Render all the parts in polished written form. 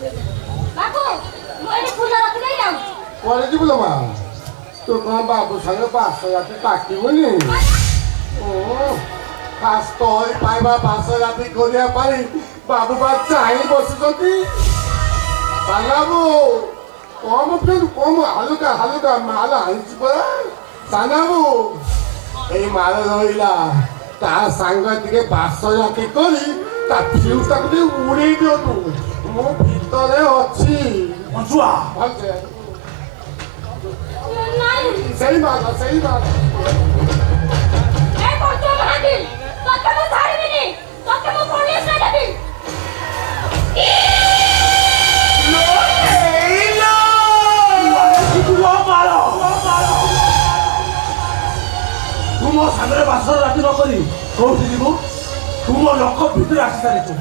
ବାବୁ ମୁଁ ଏଠି ଫୁଲ ରଖିଦେଇ ଯାଉଛି। କୁଆଡ଼େ ଯିବୁ ଲୋ ମା? ତୁ କ'ଣ ବାବୁ ସାଙ୍ଗେ ବାସ ରାତି କାଟିବୁନି? ଖାସ ତୋରି ପାଇବା ବାସ ରାତି କରିବା ପାଇଁ ବାବୁ ବା ଚାହିଁ ବସୁଛନ୍ତି। ସାନାବୁ କମ ପିଅନ୍ତୁ, କମ ହାଲୁକା ହାଲୁକା ମାଲ ଆଣିଛି ପରା। ସାନାବୁ ଏଇ ମାଲ ରହିଲା, ତା ସାଙ୍ଗ ଟିକେ ବାସ ରାତି କରି ତା ଫ୍ୟୁଜ୍ ତାକୁ ଟିକେ ଉଡ଼େଇ ଦିଅନ୍ତୁ। ମୁଁ ଭିତରେ ଅଛି। ଅଛୁଆ ଭଲସେ ନାଇଁ ସେଇ ମାଲ ସେଇ ମାଲ। ଏ ପଞ୍ଚୁ ମହାନ୍ତି ତତେ ମୁଁ ଛାଡ଼ିବିନି, ତତେ ମୁଁ ପୋଲିସରେ ଦେବି। ତୁ ମୋ ସାଙ୍ଗରେ ବାସର ରାତି ନ କରି କୋଉଠି ଯିବୁ? ତୁ ମୋ ଲୋକ ଭିତରେ ଆସି ସାରିଛୁ,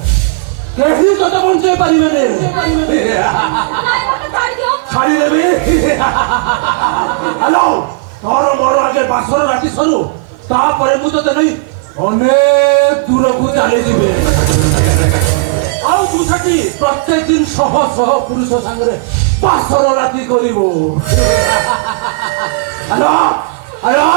କେହି ତତେ ବଞ୍ଚେଇ ପାରିବେନି। ନାଇଁ ମତେ ଛାଡ଼ିଦିଅ। ଛାଡ଼ିଦେବି? ହ୍ୟାଲୋ, ତୋର ମୋର ଆଗେ ବାସର ରାତି ସରୁ, ତାପରେ ମୁଁ ତତେ ନେଇ ଅନେକ ଦୂରକୁ ଚାଲିଯିବି। ଆଉ ତୁ ସେଠି ପ୍ରତ୍ୟେକ ଦିନ ଶହ ଶହ ପୁରୁଷ ସାଙ୍ଗରେ ବାସର ରାତି କରିବୁ। Hello hello.